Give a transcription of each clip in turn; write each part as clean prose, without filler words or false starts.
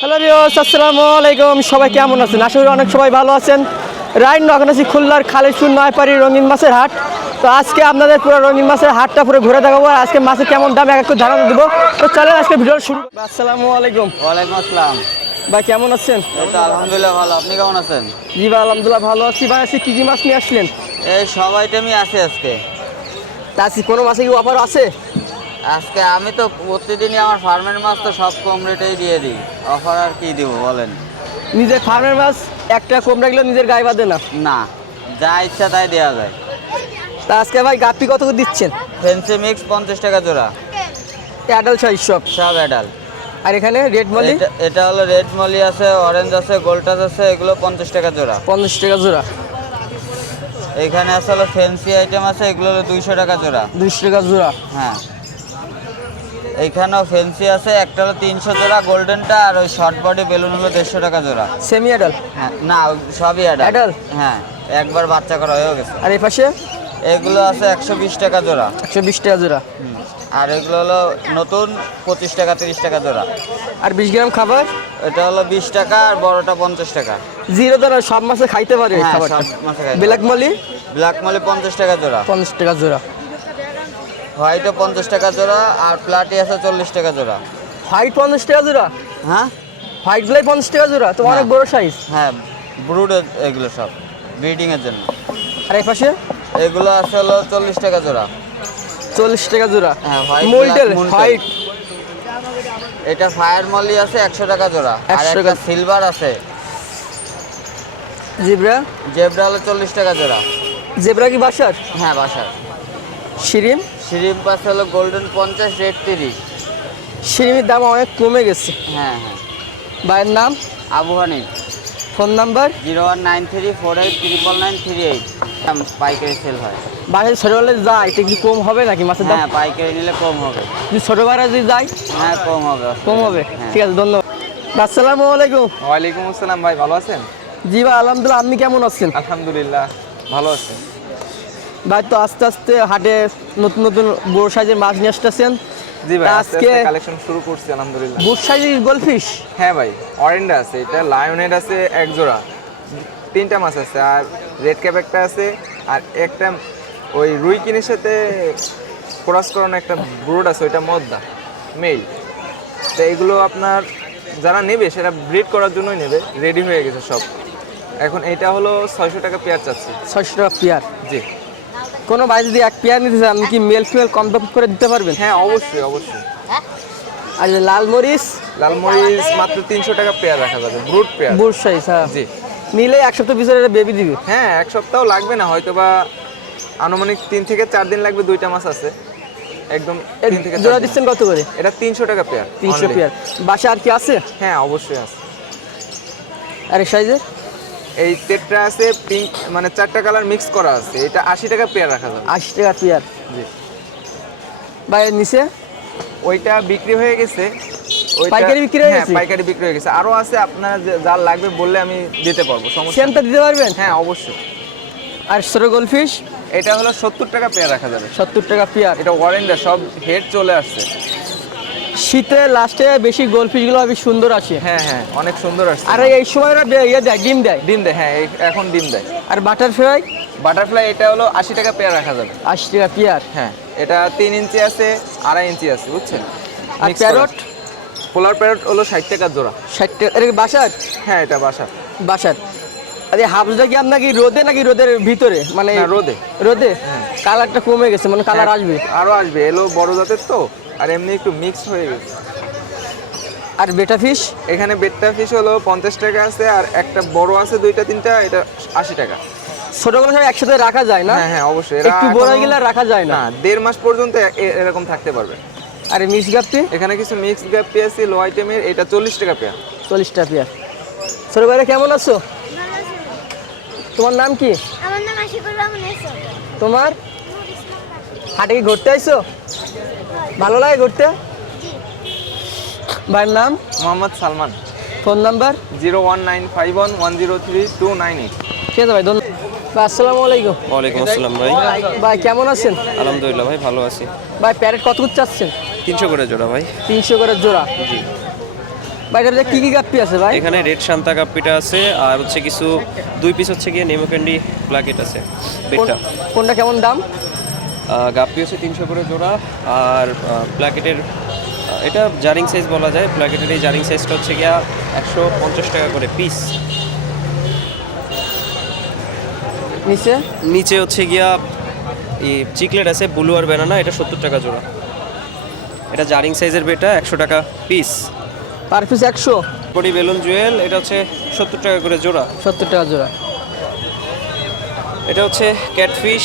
Hello viewers, আসসালামু আলাইকুম। সবাই কেমন আছেন? আশা করি অনেক সবাই ভালো আছেন। রাইট এখন আছি খুলনার খালিশপুর নয়পাড়ি রঙিন মাছের হাট। তো আজকে আপনাদের পুরো রঙিন মাছের হাটটা পুরো ঘুরে দেখাবো। আর আজকে মাছের কেমন দাম একটু ধারণা দেবো। তো চলেন আজকে ভিডিও শুরু। আসসালামু আলাইকুম। ওয়ালাইকুম আসসালাম। ভাই কেমন আছেন? এই তো আলহামদুলিল্লাহ ভালো। আপনি কেমন আছেন? জি ভাই আলহামদুলিল্লাহ ভালো আছি। ভাই আজকে কী কী মাছ নিয়ে আসলেন? এই সব আইটেমই আছে আজকে। তা আজকে কোনো মাছে কি অফার আছে? আজকে আমি তো প্রতিদিনই আমার ফার্মের মাছ তো সব কম রেটেই দিয়ে দিই। অফার আর কি দিব বলেন? নিজের ফার্মের মাছ একটা কম রাখলেও নিজের গায়ে বাঁধে না। না, যা ইচ্ছা তাই দেওয়া যায়। তা আজকে ভাই গাপ্পি কত করে দিচ্ছেন? ফেন্সি মিক্স 50 টাকা জোড়া। অ্যাডাল্ট সাইজ সব? সব অ্যাডাল। আর এখানে রেড মলি? এটা হলো রেড মলি আছে, অরেঞ্জ আছে, গোল্টাস আছে, এগুলো 50 টাকা জোড়া। 50 টাকা জোড়া। এখানে আছে হলো ফেন্সি আইটেম আছে, এগুলো হলো 200 টাকা জোড়া। 200 টাকা জোড়া? হ্যাঁ। এইখানেও ফেন্সি আছে, একটা হলো 300 জোড়া গোল্ডেনটা, আর ওই শর্ট বডি বেলুন হলো 150 টাকা জোড়া। Semi adult? হ্যাঁ, না সবই অ্যাডাল্ট। হ্যাঁ, একবার বাচ্চা করা হয়ে গেছে। আর এই পাশে এগুলো আছে 120 টাকা জোড়া। 120 টাকা জোড়া। আর এগুলো হলো নতুন 25 টাকা 30 টাকা জোড়া। আর 20 গ্রাম খাবার? এটা হলো 20 টাকা, আর বড়টা 50 টাকা। জিরো দ্বারা সব মাছে খাইতে পারে হ্যাঁ, খাবারটা? সব মাছে খাইতে ব্ল্যাক মলি? ব্ল্যাক মলি 50 টাকা জোড়া। 50 টাকা জোড়া। হোয়াইটও 50 টাকা জোড়া, আর প্লাটি আছে 40 টাকা জোড়া। হোয়াইট 50 টাকা জোড়া? হ্যাঁ, হোয়াইট গুলাই 50 টাকা জোড়া তো অনেক বড় সাইজ। হ্যাঁ, ব্রুড এগুলো সব ব্রিডিং এর জন্য। আর এই পাশে এগুলো আছে হলো 40 টাকা জোড়া। 40 টাকা জোড়া। হ্যাঁ, হোয়াইট মোল্টেল হোয়াইট। এটা ফায়ার মলি আছে 100 টাকা জোড়া। আর 100 একটা টাকা। সিলভার আছে। জিব্রা? জেব্রা হলো 40 টাকা জোড়া। জেব্রা কি বাসার? হ্যাঁ, বাসার। শিরিম? শিরিম্প আছে হলো গোল্ডেন 50, রেড 30। শিরিমের দাম অনেক কমে গেছে। হ্যাঁ হ্যাঁ। ভাইয়ের নাম? আবু হানিফ। Phone number? 0193489938। পাইকারি সেল হয়। বাসায় ছোটবেলায় যায় এটা কি কম হবে নাকি মাছের দাম? হ্যাঁ, পাইকারি নিলে কম হবে। যদি ছোটবেলায় যদি যাই? হ্যাঁ, কম হবে। কম হবে? হ্যাঁ। ঠিক আছে, ধন্যবাদ। আসসালামু আলাইকুম। ওয়ালাইকুম আসসালাম ভাই, ভালো আছেন? জি ভাই আলহামদুলিল্লাহ। আপনি কেমন আছেন? আলহামদুলিল্লাহ ভালো আছেন। ভাই তো আস্তে আস্তে হাটে নতুন নতুন বড় সাইজের মাছ নিয়ে আসতেছেন। জি ভাই, আজকে আজকে কালেকশন শুরু করছি আলহামদুলিল্লাহ। বড় সাইজের গোলফিশ? হ্যাঁ ভাই, অরেন্ডা আছে, এটা লায়নেট আছে এক জোড়া, 3টা মাছ আছে, আর রেড ক্যাপ একটা আছে, আর একটা ওই রুই কিনের সাথে ক্রস করানো একটা ব্রুড আছে, ওইটা মদ্দা মেল। তো এগুলো আপনার যারা নেবে সেটা ব্রিড করার জন্যই নেবে, রেডি হয়ে গেছে সব। এখন এটা হলো 600 টাকা পেয়ার চাচ্ছি। 600 টাকা পেয়ার? জি। কোনো ভাই যদি এক পেয়ার নিতে চান আপনি কি মেল ফিমেল কনফার্ম করে দিতে পারবেন? হ্যাঁ, অবশ্যই অবশ্যই। আর যে লাল মরিচ? লাল মরিচ মাত্র 300 টাকা পেয়ার রাখা যাবে, ব্রুড পেয়ার। বুট সাইজ? হ্যাঁ। জি। নিলে এক সপ্তাহ পিছনে একটা বেবি দিবে? হ্যাঁ, এক সপ্তাহ লাগবে না, হয়তো বা আনুমানিক 3 থেকে 4 দিন লাগবে। 2টা মাছ আছে একদম 3 থেকে 4 জোড়া দিন। দিচ্ছেন কত করে? এটা 300 টাকা পেয়ার। 300 পেয়ার। বাসা আর কি আছে? হ্যাঁ, অবশ্যই আছে। আরেক সাইজের? এই টেট্রা আছে, পিঙ্ক, মানে 4টা কালার মিক্স করা আছে, এটা 80 টাকা পেয়ার রাখা যাবে। 80 টাকা পেয়ার? জি। বাইরের নিচে? ওইটা বিক্রি হয়ে গেছে। পাইকারি বিক্রি হয়ে হ্যাঁ, গেছে? পাইকারি বিক্রি হয়ে গেছে। আরো আছে, আপনার যার লাগবে বললে আমি দিতে পারবো, সমস্যা নেই। সেমটা দিতে পারবেন? হ্যাঁ, অবশ্যই। আর ছোট গোলফিশ? এটা হলো 70 টাকা পেয়ার রাখা যাবে। 70 টাকা পেয়ার? এটা ওয়ারেন্ডা, সব হেড চলে আসছে। শীতে লাস্টে বেশি গোলফিশগুলো হবে সুন্দর আছে। হ্যাঁ হ্যাঁ, অনেক সুন্দর আসছে। আর এই সময় ওরা ইয়ে দেয়, ডিম দেয়? ডিম দেয়, হ্যাঁ, এখন ডিম দেয়। আর বাটারফ্লাই? বাটারফ্লাই এটা হলো 80 টাকা পেয়ার রাখা যাবে। 80 টাকা পেয়ার? হ্যাঁ, এটা 3 ইঞ্চি আছে, 2.5 ইঞ্চি আছে, বুঝছেন? আর প্যারট? পোলার প্যারট হলো 60 টাকা জোড়া। 60 টাকা? এটা কি বাসার? হ্যাঁ, এটা বাসা। বাসার? আরে হাফসটা কি আপনার কি রোদে নাকি রোদের ভিতরে মানে? না, রোদে। রোদে? হ্যাঁ। কালারটা কমে গেছে মানে কালার হ্যাঁ, আসবে? আরো আসবে, এলো বড় জাতের তো, আর এমনি একটু মিক্স হয়ে গেছে। আর বেটা ফিশ? এখানে বেটটা ফিশ হলো 50 টাকা আছে, আর একটা বড় আছে 2টা 3টা, এটা 80 টাকা। ছোটগুলো সব একসাথে রাখা যায় না? হ্যাঁ হ্যাঁ, অবশ্যই। একটু বড় হয়ে গেলে আর রাখা যায় না? না, 1.5 মাস পর্যন্ত এরকম থাকতে পারবে। আর মিক্স গাপ্পি? এখানে কিছু মিক্স গাপ্পি আছে লো আইটেমের, এটা 40 টাকা পেয়ার। 40 টাকা পেয়ার। ছোট ভাইরা কেমন আছো? তোমার নাম কি? আমার নাম আশিকুর রহমান এসো। তোমার হাটে কি ঘুরতে আইছো? ভালো লাগে ঘুরতে? ভাইয়ের নাম? মোহাম্মদ সালমান। Phone number? 01951103298। ঠিক আছে ভাই, ধন্যবাদ ভাই। আসসালামু আলাইকুম। ওয়ালাইকুম আসসালাম ভাই। ভাই কেমন আছেন? আলহামদুলিল্লাহ ভাই, ভালো আছি। ভাই প্যারেট কত করে চাচ্ছেন? 300 করে জোড়া ভাই। 300 করে জোড়া। ভাই এটার কি কি গাপ্পি আছে ভাই? এখানে রেড শান্তা কাপ্পিটা আছে, আর হচ্ছে কিছু 2 পিস হচ্ছে গিয়ে নেমো ক্যান্ডি প্লাকেট আছে বেডটা। কোনটা কেমন দাম? গাপ্পি হচ্ছে 300 করে জোড়া, আর প্লাকেটের এটা জারিং সাইজ বলা যায়। প্লাকেটের এই জারিং সাইজটা হচ্ছে গিয়া 150 টাকা করে পিস। নিচে নিচে হচ্ছে গিয়া এই চিকলেট আছে ব্লু আর ব্যানানা, এটা 70 টাকা জোড়া। এটা জারিং সাইজের বেটা, 100 টাকা piece. Per piece 100? Body balloon Jewel, এটা হচ্ছে 70 টাকা করে জোড়া। 70 টাকা জোড়া। এটা হচ্ছে ক্যাটফিশ,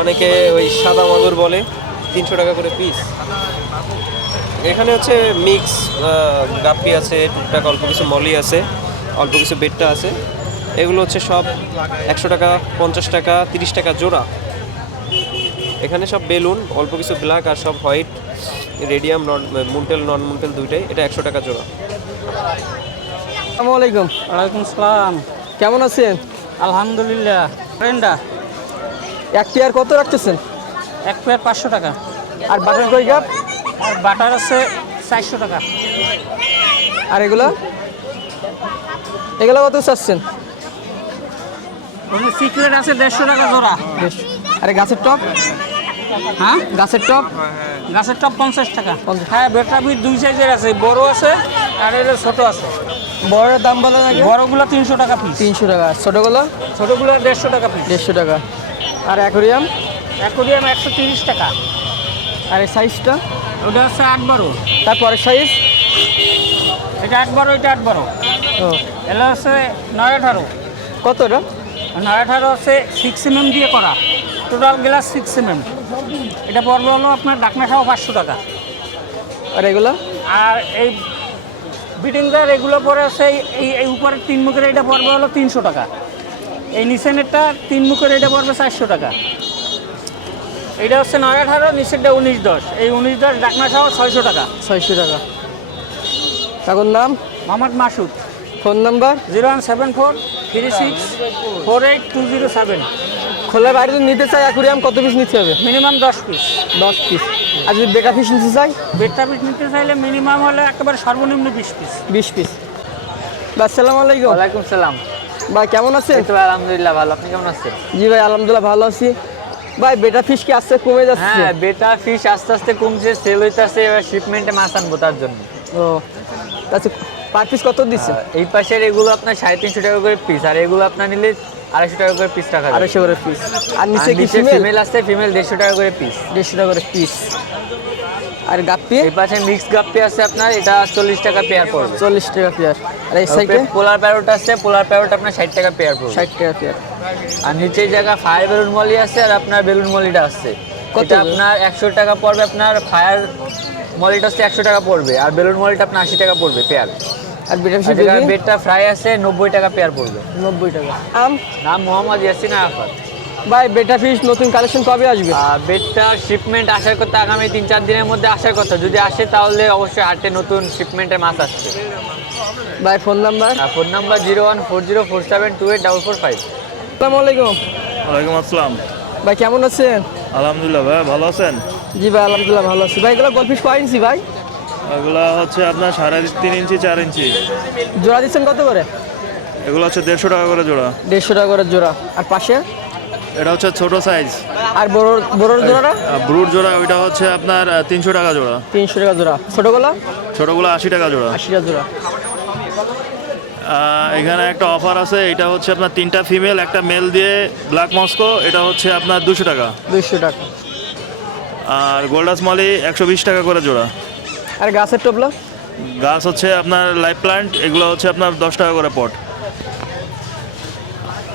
অনেকে ওই সাদা মাগুর বলে, 300 টাকা করে পিস। এখানে হচ্ছে মিক্স গাপ্পি আছে, টুকটাক অল্প কিছু মলি আছে, অল্প কিছু বেডটা আছে। এগুলো হচ্ছে সব 100 টাকা, 50 টাকা, 30 টাকা জোড়া। এখানে সব বেলুন, অল্প কিছু ব্ল্যাক আর সব হোয়াইট, রেডিয়াম মুন্টেল নন মুন্টেল দুইটাই। এটা 100 টাকা জোড়া। আসসালামু আলাইকুম। ওয়ালাইকুম সালাম। কেমন আছেন? আলহামদুলিল্লাহ। ফ্রেন্ডা এক পেয়ার কত রাখতেছেন? এক পেয়ার 500 টাকা। আর বাটার কই গাপ? আর বাটার আছে 400 টাকা। আর এগুলো এগুলো কত চাচ্ছেন? ওখানে সিক্রেট আছে 150 টাকা জোড়া। বেশ। আরে গাছের টপ? হ্যাঁ, গাছের টপ? গাছের টপ 50 টাকা। 50। হ্যাঁ, বেটাবিট 2 সাইজের আছে, বড় আছে আর এর ছোট আছে। বড়ের দাম বলো নাকি? বড়গুলো 300 টাকা পিস, 300 টাকা। ছোটগুলো? ছোটগুলো 150 টাকা পিস। 150 টাকা। আর অ্যাকোরিয়াম? অ্যাকোরিয়াম 130 টাকা। আর এই সাইজটা? ওটা আছে 8-12। তারপরের সাইজ? এটা 8-12, এটা 8-12। ও এটা আছে 9-18। কত এটা? 9-18 আছে 6 mm দিয়ে করা, টোটাল গ্লাস 6 mm। এটা পড়বে হলো আপনার ডাকনা সহ 500 টাকা। আর এগুলো? আর এই বিটিংদার এগুলো পরে আছে এই উপরের 3 মুখের এটা পড়বে হলো 300 টাকা। এই নিচেনেরটা 3 মুখের এটা পড়বে 400 টাকা। এইটা হচ্ছে 9-18, নিচেরটা 19-10। এই 19-10 ডাকনা সহ 600 টাকা। 600 টাকা। কাকুর নাম? মোহাম্মদ মাসুদ। Phone number? 01743648207। খোলার বাইরে যদি নিতে চাই অ্যাকোরিয়াম কত পিস নিতে হবে? Minimum 10 piece. 10 পিস। আর যদি বেকা পিস নিতে চাই? বেডটা পিস নিতে চাইলে মিনিমাম হলে একেবারে সর্বনিম্ন 20 পিস। 20 পিস। আসসালামু আলাইকুম। ওয়ালাইকুম সালাম। ভাই কেমন আছেন? তো আলহামদুলিল্লাহ ভালো, আপনি কেমন আছেন? জি ভাই আলহামদুলিল্লাহ ভালো আছি। ভাই বেটা ফিশ কি আস্তে কমে যাচ্ছে? হ্যাঁ, বেটা ফিশ আস্তে আস্তে কমছে, সেল হইতেছে। এবার শিপমেন্টে মাছ আনবো তার জন্য। ও আচ্ছা, পার পিস কত দিচ্ছে? এই পাশের এগুলো আপনার 350 টাকা করে পিস, আর এগুলো আপনার নিলে 250 টাকা করে পিস রাখা যাবে। 250 করে পিস। আর নিচে কি ফিমেল ফিমেল? আছে, ফিমেল 150 টাকা করে পিস। 150 টাকা করে পিস। আর গাপ্পি? এই পাশে মিক্স গাপ্পি আছে আপনার, এটা 40 টাকা পেয়ার পড়বে। 40 টাকা পেয়ার। আর এই সাইডে পোলার প্যারোট আছে, পোলার প্যারোট আপনার 60 টাকা পেয়ার পড়বে। 60 টাকা পেয়ার। আর নিচে জায়গা ফায়ার বেলুন মলি আছে, আর আপনার বেলুন মলিটা আছে। কত? এটা আপনার 100 টাকা পড়বে। আপনার ফায়ার মলিটা হচ্ছে 100 টাকা পড়বে, আর বেলুন মলিটা আপনার 80 টাকা পড়বে পেয়ার। আর বেটা ফিশ আর যেটা বেডটা ফ্রাই আছে 90 টাকা পেয়ার পড়বে। 90 টাকা। আম নাম মোহাম্মদ ইয়াসিন আরাফাত। ভাই বেটা ফিশ নতুন কালেকশন কবে আসবে? বেডটা শিপমেন্ট আসার কথা আগামী 3-4 দিনের মধ্যে আসার কথা। যদি আসে তাহলে অবশ্যই হাটে নতুন শিপমেন্টের মাছ আসছে। ভাই ফোন নাম্বার? Phone number 01404728445। আসসালামু আলাইকুম। ওয়ালাইকুম আসসালাম। ভাই কেমন আছেন? আলহামদুলিল্লাহ ভাই, ভালো আছেন? জি ভাই আলহামদুলিল্লাহ ভালো আছি। ভাই এগুলো গোল্ডফিশ কয় ইঞ্চি ভাই? এগুলো হচ্ছে আপনার 3.5 ইঞ্চি 4 ইঞ্চি। জোড়া দিচ্ছেন কত করে? এগুলো হচ্ছে 150 টাকা করে জোড়া। 150 টাকা করে জোড়া। আর পাশে? এটা হচ্ছে ছোট সাইজ। আর বড়োর জোড়াটা? ব্রুড জোড়া ওইটা হচ্ছে আপনার 300 টাকা জোড়া। 300 টাকা জোড়া। ছোটোগুলো? ছোটগুলো 80 টাকা জোড়া। 80 টাকা জোড়া। এখানে একটা অফার আছে, এটা হচ্ছে আপনার 3টা ফিমেল 1টা মেল দিয়ে ব্ল্যাক মস্কো, এটা হচ্ছে আপনার 200 টাকা। 200 টাকা। আর গোল্ডাস মলি 120 টাকা করে জোড়া। আর গাছের টোপলা? গাছ হচ্ছে আপনার লাইভ প্লান্ট, এগুলো হচ্ছে আপনার 10 টাকা করে পট।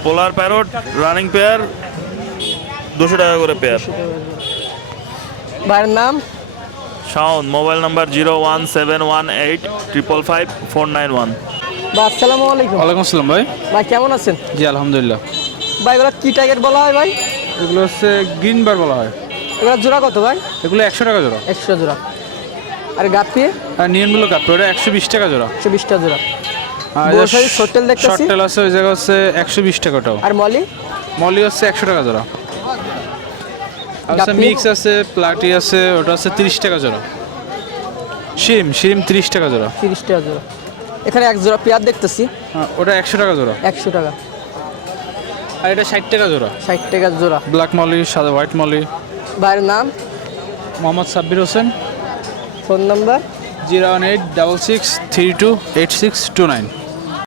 পোলার প্যারট রানিং পেয়ার 200 টাকা করে পেয়ার। ভাইয়ের নাম? Shaon, mobile number 01718555491। ভাই আসসালামু আলাইকুম। ওয়ালাইকুম আসসালাম ভাই। ভাই কেমন আছেন? জি আলহামদুলিল্লাহ। ভাই এগুলো কি টাইগার বলা হয় ভাই? এগুলো হচ্ছে গ্রিন বার বলা হয়। এগুলো জোড়া কত ভাই? এগুলো 100 টাকা জোড়া। 100 জোড়া। আর গাপ্পি? আর নিয়নগুলো কাপড় ওটা 120 টাকা জোড়া। 120 টাকা জোড়া। আর বড় সাইজ শর্টেল দেখতেছি। শর্টেল আছে ওই জায়গা হচ্ছে 120 টাকা ওটাও। আর মলি? মলি হচ্ছে 100 টাকা জোড়া। আচ্ছা গাপ্পি? মিক্স আছে, প্লাটি আছে, ওটা হচ্ছে 30 টাকা জোড়া। শিম 30 টাকা জোড়া। 30 টাকা জোড়া। এখানে এক জোড়া পেয়ার দেখতেছি। ওটা 100 টাকা জোড়া। 100 টাকা। আর এটা 60 টাকা জোড়া। 60 টাকা জোড়া। ব্ল্যাক মলি, সাদা হোয়াইট মলি। ভাইয়ের নাম? মোহাম্মদ সাব্বির হোসেন। Phone number? 01866328629।